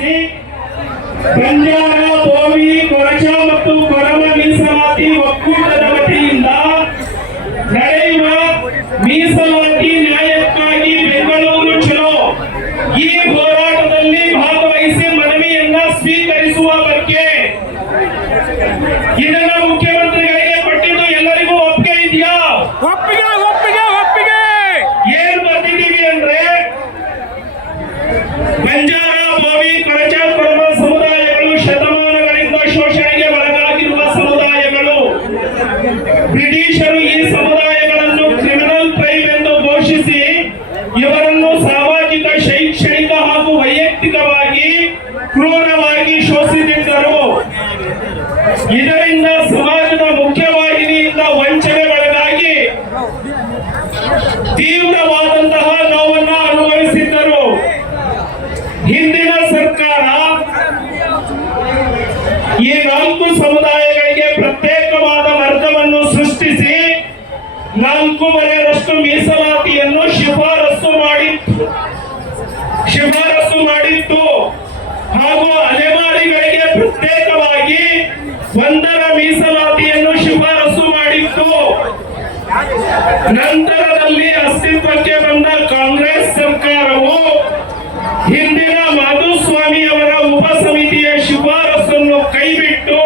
ಶ್ರೀ ಬಂಜಾರ ಬೋವಿ ಕೊರಚ ಮತ್ತು ಕೊರವ ಮೀಸಲಾತಿ ಒಕ್ಕೂಟದ ವತಿಯಿಂದ ಇದರಿಂದ ಒಂದರ ಮೀಸಲಾತಿಯನ್ನು ಶಿಫಾರಸು ಮಾಡಿತ್ತು. ನಂತರದಲ್ಲಿ ಅಸ್ತಿತ್ವಕ್ಕೆ ಬಂದ ಕಾಂಗ್ರೆಸ್ ಸರ್ಕಾರವು ಹಿಂದಿನ ಮಾಧುಸ್ವಾಮಿ ಅವರ ಉಪ ಸಮಿತಿಯ ಶಿಫಾರಸನ್ನು ಕೈಬಿಟ್ಟು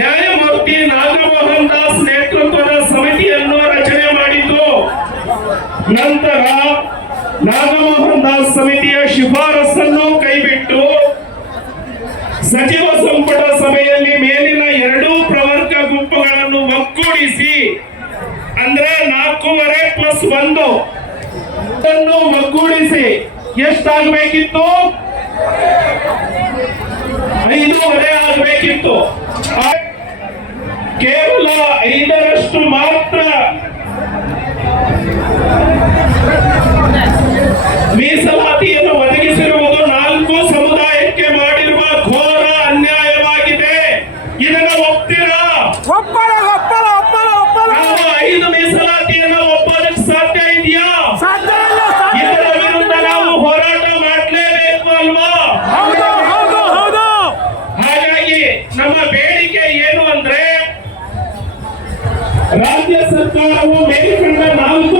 ನ್ಯಾಯಮೂರ್ತಿ ನಾಗಮೋಹನ್ ದಾಸ್ ನೇತೃತ್ವದ ಸಮಿತಿಯನ್ನು ರಚನೆ ಮಾಡಿತು. ನಂತರ ನಾಗಮೋಹನ್ ದಾಸ್ ಸಮಿತಿಯ ಶಿಫಾರಸು ಎಷ್ಟಾಗಬೇಕಿತ್ತು ಐದೂವರೆ ಆಗಬೇಕಿತ್ತು. ಕೇವಲ हूँ मेरी फ़िल्म में नाम को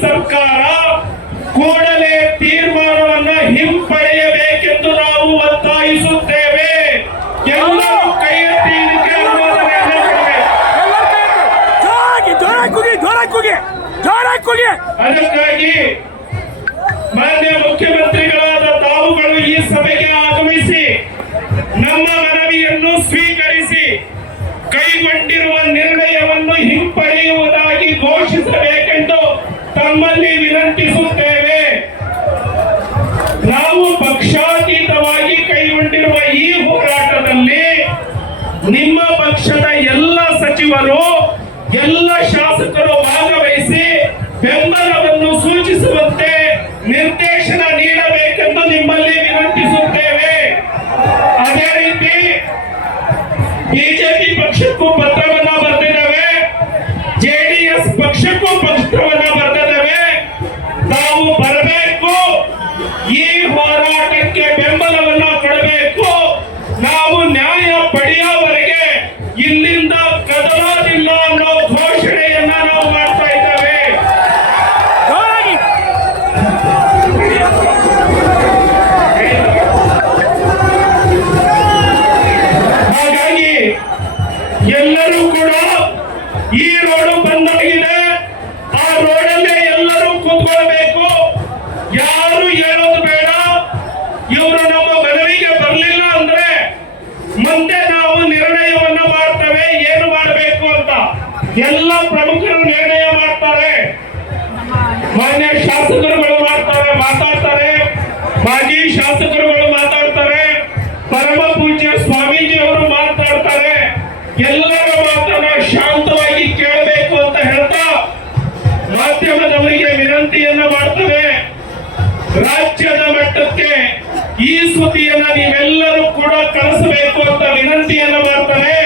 ಸರ್ಕಾರ ಕೂಡಲೇ ತೀರ್ಮಾನವನ್ನ ಹಿಂಪಡೆಯಬೇಕೆಂದು ನಾವು ಒತ್ತಾಯಿಸುತ್ತೇವೆ. ಕುಗೆ ಕುಗೆ. ಅದಕ್ಕಾಗಿ ಮಾನ್ಯ ಮುಖ್ಯಮಂತ್ರಿಗಳಾದ ತಾವುಗಳು ಈ ಸಭೆಗೆ ಆಗಮಿಸಿ ನಮ್ಮ ಮನವಿಯನ್ನು ಸ್ವೀಕರಿಸಿ ನೀವು ಸೂಚಿಸುವಂತೆ ನಿರ್ದೇಶನ ನೀಡಬೇಕೆಂದು ನಿಮ್ಮಲ್ಲಿ ವಿನಂತಿಸುತ್ತೇವೆ. ಅದೇ ರೀತಿ ಬಿಜೆಪಿ ಹಾಗಾಗಿ ಎಲ್ಲರೂ ಕೂಡ ಈ ರೋಡು ಬಂದಾಗಿದೆ. ಆ ರೋಡಲ್ಲೇ ಎಲ್ಲರೂ ಕೂತ್ಕೊಳ್ಬೇಕು. ಯಾರು ಹೇಳೋದು ಬೇಡ. ಇವರು ನಮ್ಮ ಮನವಿಗೆ ಬರಲಿಲ್ಲ ಅಂದ್ರೆ ಮತ್ತೆ ನಾವು ನಿರ್ಣಯವನ್ನು ಮಾಡ್ತೇವೆ. ಏನು ಮಾಡಬೇಕು ಅಂತ? ಎಲ್ಲ ಪ್ರಮುಖರು ನಿರ್ಣಯ ಮಾಡ್ತಾರೆ. ಮಾನ್ಯ ಶಾಸಕರು ಮಾತಾಡ್ತಾರೆ. ಮಾಜಿ ಶಾಸಕರುಗಳು ಮಾತಾಡ್ತಾರೆ. ಪರಮ ಪೂಜ್ಯ ಸ್ವಾಮೀಜಿ ಅವರು ಮಾತಾಡ್ತಾರೆ. ಎಲ್ಲರ ಮಾತನ್ನ ಶಾಂತವಾಗಿ ಕೇಳಬೇಕು ಅಂತ ಹೇಳ್ತಾ ಮಾಧ್ಯಮದವರಿಗೆ ವಿನಂತಿಯನ್ನ ಮಾಡ್ತಾರೆ ರಾಜ್ಯದ ಮಟ್ಟಕ್ಕೆ ಈ ಸುದ್ದಿಯನ್ನ ನೀವೆಲ್ಲರೂ ಕೂಡ ಕಳಿಸಬೇಕು ಅಂತ ವಿನಂತಿಯನ್ನ ಮಾಡ್ತಾರೆ